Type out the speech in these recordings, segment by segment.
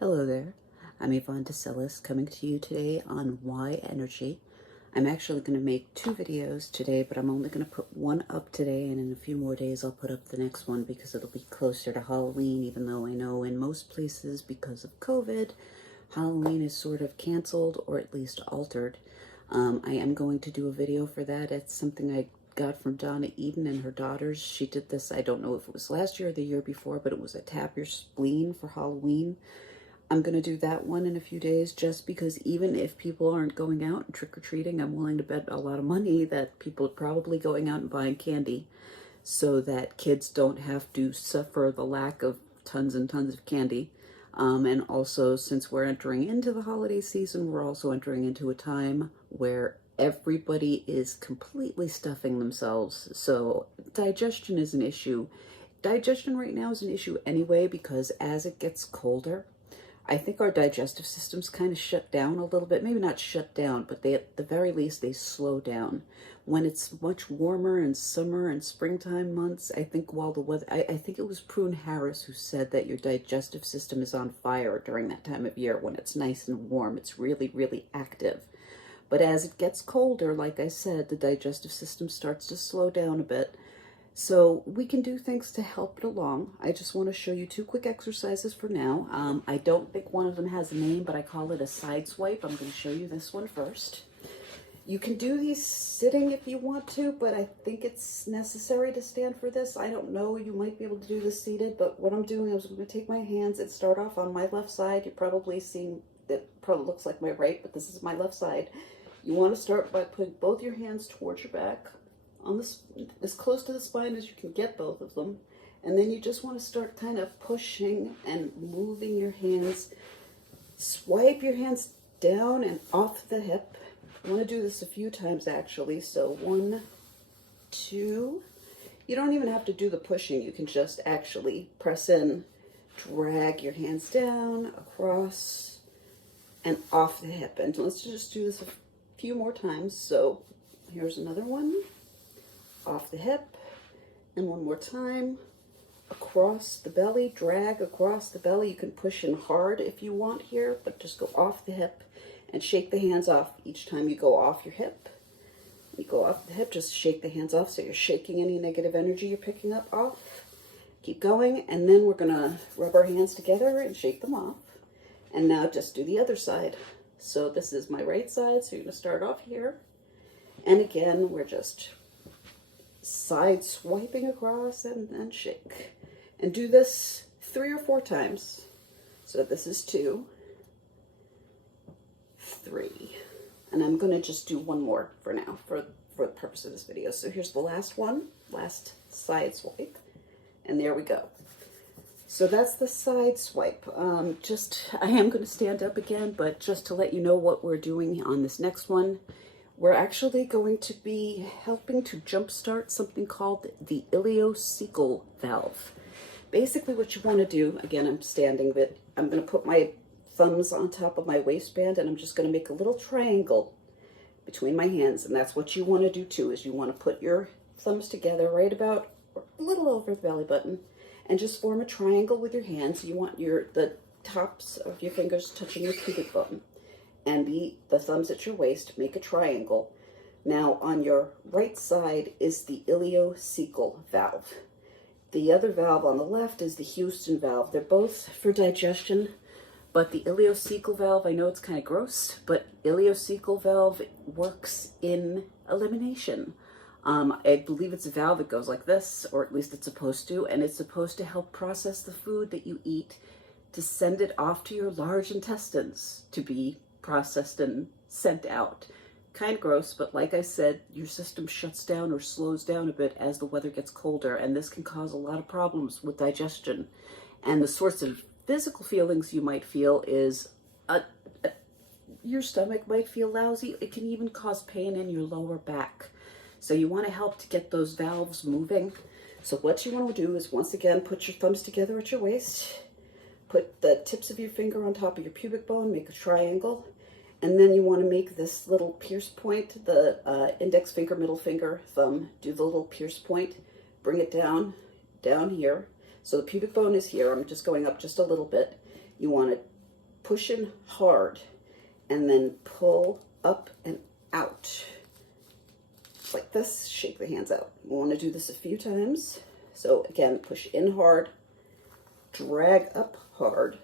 Hello there, I'm Yvonne DeCellis coming to you today on Why Energy. I'm actually going to make two videos today, but I'm only going to put one up today, and in a few more days I'll put up the next one because it'll be closer to Halloween, even though I know in most places because of COVID, Halloween is sort of canceled or at least altered. I am going to do a video for that. It's something I got from Donna Eden and her daughters. She did this, I don't know if it was last year or the year before, but it was a tap your spleen for Halloween. I'm going to do that one in a few days just because even if people aren't going out and trick-or-treating, I'm willing to bet a lot of money that people are probably going out and buying candy so that kids don't have to suffer the lack of tons and tons of candy. And also, since we're entering into the holiday season, we're also entering into a time where everybody is completely stuffing themselves. So digestion is an issue. Digestion right now is an issue anyway because as it gets colder, I think our digestive systems kind of shut down a little bit. Maybe not shut down, but they, at the very least, they slow down. When it's much warmer in summer and springtime months, I think while the weather, I think it was Prune Harris who said that your digestive system is on fire during that time of year when it's nice and warm. It's really, really active. But as it gets colder, like I said, the digestive system starts to slow down a bit. So we can do things to help it along. I just want to show you two quick exercises for now. I don't think one of them has a name, but I call it a side swipe. I'm going to show you this one first. You can do these sitting if you want to, but I think it's necessary to stand for this. I don't know, you might be able to do this seated, but what I'm doing is I'm going to take my hands and start off on my left side. You're probably seeing that probably looks like my right, but this is my left side. You want to start by putting both your hands towards your back, on this, as close to the spine as you can get both of them. And then you just want to start kind of pushing and moving your hands. Swipe your hands down and off the hip. I want to do this a few times actually. So 1, 2. You don't even have to do the pushing. You can just actually press in, drag your hands down, across, and off the hip. And let's just do this a few more times. So here's another one. Off the hip, and one more time, across the belly, drag across the belly. You can push in hard if you want here, but just go off the hip and shake the hands off each time you go off your hip. You go off the hip, just shake the hands off so you're shaking any negative energy you're picking up off. Keep going, and then we're gonna rub our hands together and shake them off. And now just do the other side. So this is my right side, so you're gonna start off here. And again, we're just side swiping across and then shake. And do this 3 or 4 times. So this is 2, 3. And I'm going to just do one more for now, for the purpose of this video. So here's the last one, last side swipe. And there we go. So that's the side swipe. I am going to stand up again, but just to let you know what we're doing on this next one, we're actually going to be helping to jumpstart something called the ileocecal valve. Basically what you want to do, again, I'm standing, but I'm going to put my thumbs on top of my waistband and I'm just going to make a little triangle between my hands. And that's what you want to do too, is you want to put your thumbs together right about a little over the belly button and just form a triangle with your hands. You want the tops of your fingers touching your pubic bone. And the thumbs at your waist, make a triangle. Now on your right side is the ileocecal valve. The other valve on the left is the Houston valve. They're both for digestion, but the ileocecal valve, I know it's kind of gross, but ileocecal valve works in elimination. I believe it's a valve that goes like this, or at least it's supposed to, and it's supposed to help process the food that you eat to send it off to your large intestines to be processed and sent out. Kind of gross, but like I said, your system shuts down or slows down a bit as the weather gets colder, and this can cause a lot of problems with digestion. And the sorts of physical feelings you might feel is your stomach might feel lousy. It can even cause pain in your lower back. So you want to help to get those valves moving. So what you want to do is, once again, put your thumbs together at your waist. Put the tips of your finger on top of your pubic bone, make a triangle, and then you want to make this little pierce point, the index finger, middle finger, thumb, do the little pierce point, bring it down here. So the pubic bone is here. I'm just going up just a little bit. You want to push in hard, and then pull up and out. Like this, shake the hands out. We want to do this a few times. So again, push in hard, drag up hard,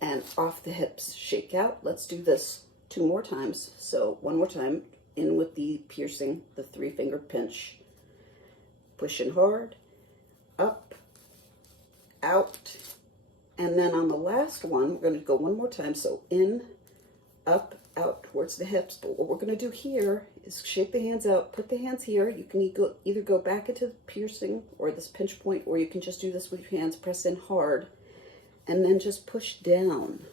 and off the hips, shake out. Let's do this 2 more times. So 1 more time, in with the piercing, the 3-finger pinch. Push in hard, up, out, and then on the last one, we're going to go 1 more time. So in, up, out towards the hips. But what we're going to do here is shake the hands out, put the hands here. You can either go back into the piercing or this pinch point, or you can just do this with your hands, press in hard, and then just push down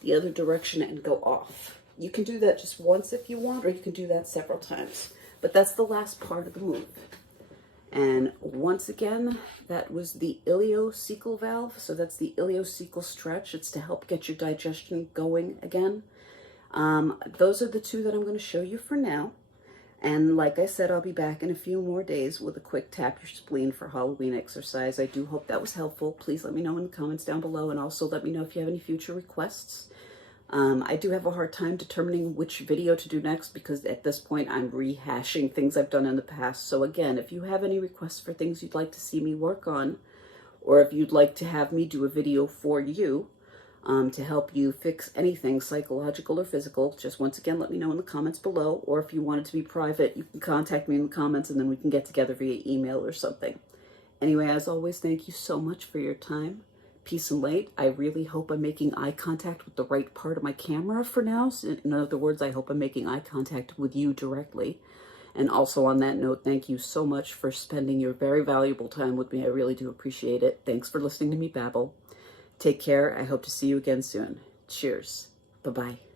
the other direction and go off. You can do that just once if you want, or you can do that several times. But that's the last part of the move. And once again, that was the ileocecal valve. So that's the ileocecal stretch. It's to help get your digestion going again. Those are the 2 that I'm going to show you for now. And like I said, I'll be back in a few more days with a quick tap your spleen for Halloween exercise. I do hope that was helpful. Please let me know in the comments down below, and also let me know if you have any future requests. I do have a hard time determining which video to do next because at this point I'm rehashing things I've done in the past. So again, if you have any requests for things you'd like to see me work on, or if you'd like to have me do a video for you, to help you fix anything psychological or physical, just once again, let me know in the comments below. Or if you want it to be private, you can contact me in the comments and then we can get together via email or something. Anyway, as always, thank you so much for your time. Peace and light. I really hope I'm making eye contact with the right part of my camera for now. So in other words, I hope I'm making eye contact with you directly. And also on that note, thank you so much for spending your very valuable time with me. I really do appreciate it. Thanks for listening to me babble. Take care. I hope to see you again soon. Cheers. Bye-bye.